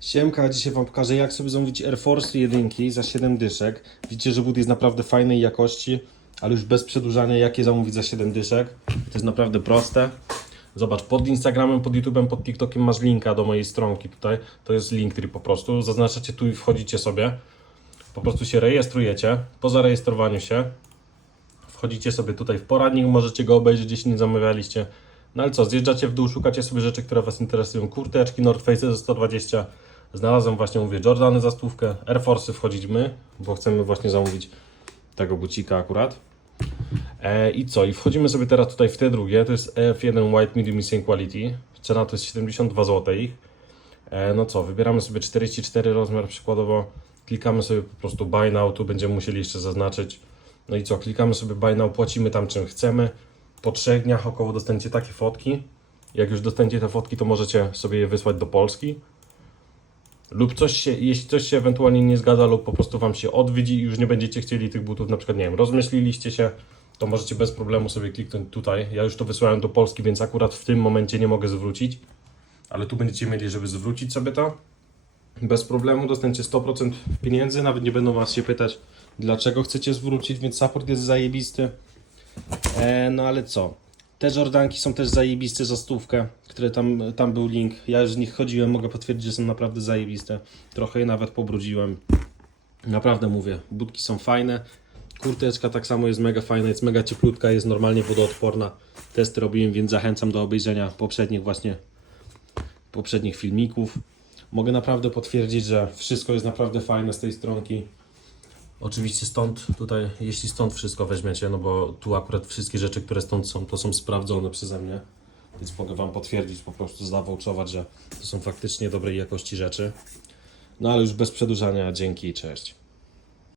Siemka, dzisiaj Wam pokażę jak sobie zamówić Air Force 1 za 7 dyszek. Widzicie, że but jest naprawdę fajnej jakości, ale już bez przedłużania jakie zamówić za 7 dyszek. To jest naprawdę proste. Zobacz, pod Instagramem, pod YouTubem, pod TikTokiem masz linka do mojej stronki tutaj. To jest Linktree po prostu. Zaznaczacie tu i wchodzicie sobie. Po prostu się rejestrujecie. Po zarejestrowaniu się wchodzicie sobie tutaj w poradnik, możecie go obejrzeć, jeśli nie zamawialiście. No ale co, zjeżdżacie w dół, szukacie sobie rzeczy, które Was interesują. Kurteczki North Face za 120. Znalazłem właśnie, mówię, Jordany za stówkę. Air Force wchodzić my, bo chcemy właśnie zamówić tego bucika akurat. E, I co? I wchodzimy sobie teraz tutaj w te drugie. To jest EF1 White Medium i Same Quality. Cena to jest 72 zł. ich. E, no co, wybieramy sobie 44 rozmiar przykładowo. Klikamy sobie po prostu Buy Now. Tu będziemy musieli jeszcze zaznaczyć. No i co? Klikamy sobie Buy Now, płacimy tam czym chcemy. Po trzech dniach około dostaniecie takie fotki. Jak już dostaniecie te fotki, to możecie sobie je wysłać do Polski. Lub coś się, jeśli coś się ewentualnie nie zgadza, lub po prostu Wam się odwiedzi i już nie będziecie chcieli tych butów, na przykład, nie wiem, rozmyśliliście się, to możecie bez problemu sobie kliknąć tutaj. Ja już to wysłałem do Polski, więc akurat w tym momencie nie mogę zwrócić, ale tu będziecie mieli, żeby zwrócić sobie to. Bez problemu dostaniecie 100% pieniędzy, nawet nie będą Was się pytać, dlaczego chcecie zwrócić, więc support jest zajebisty. E, no ale co? Te Jordanki są też zajebiste za stówkę, które tam, tam był link. Ja już z nich chodziłem, mogę potwierdzić, że są naprawdę zajebiste. Trochę je nawet pobrudziłem. Naprawdę mówię, budki są fajne. Kurteczka tak samo jest mega fajna, jest mega cieplutka, jest normalnie wodoodporna. Testy robiłem, więc zachęcam do obejrzenia poprzednich właśnie poprzednich filmików. Mogę naprawdę potwierdzić, że wszystko jest naprawdę fajne z tej stronki. Oczywiście stąd tutaj, jeśli stąd wszystko weźmiecie, no bo tu akurat wszystkie rzeczy, które stąd są, to są sprawdzone przeze mnie. Więc mogę Wam potwierdzić, po prostu zawałczować, że to są faktycznie dobrej jakości rzeczy. No ale już bez przedłużania, dzięki i cześć.